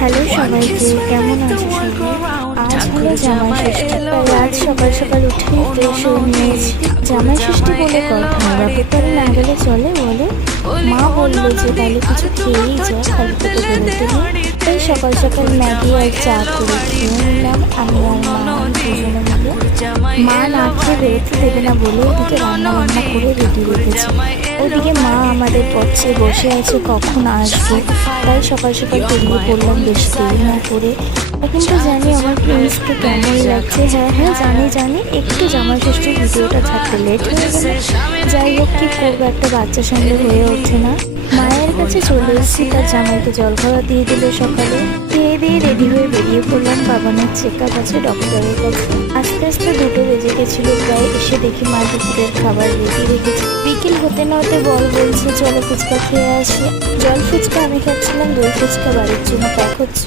Hello সবাইকে, কেমন আছো সবাই? আজ হলো জামাই ষষ্ঠী, তাই আজ সকাল সকাল উঠেই ফ্রেশ হয়ে নিয়েছি। জামাই ষষ্ঠী বলে কথা, বাপের বাড়ি না গেলে চলে বলে? মা বললো যে তাহলে কিছু খেয়েই যা, খালি পেটে বেরোতে নেই। তাই সকাল সকাল ম্যাগি আর চা করে খেয়ে নিলাম আমি আর মা দুজনে মিলে। মা না খেয়ে বেরোতে দেবে না বলে ওদিকে রান্না বান্না করে রেডি রেখেছি। ওদিকে মা আমাদের পথে বসে আছে কখন আসবে, তাই সকাল সকাল বেরিয়ে পড়লাম বেশি দেরি না করে। এখন তো জানি আমার প্রিন্সকে কেমন লাগছে। হ্যাঁ জানি একটু জামাই ষষ্ঠীর ভিডিওটা থাকতে লেট হয়ে গেল। যাই হোক, কি করবো, একটা বাচ্চার সঙ্গে হয়ে ওঠে না। মায়ের কাছে চলে এসেছি, তার জামাইকে জল খাওয়া দিয়ে দিল সকালে। খেয়ে দিয়ে রেডি হয়ে বেরিয়ে পড়লাম বাবানের চেক আপ আছে ডক্টরের কাছে। আস্তে আস্তে 2টো বেজে গেছিলো প্রায়। এসে দেখি মা দুপুরের খাবার রেডি রেখেছে। বিকেল হতে না হতে বল বলছে চলো ফুচকা খেয়ে আসি। জল ফুচকা আমি খাচ্ছিলাম, দই ফুচকা বাড়ির জন্য প্যাক হচ্ছে।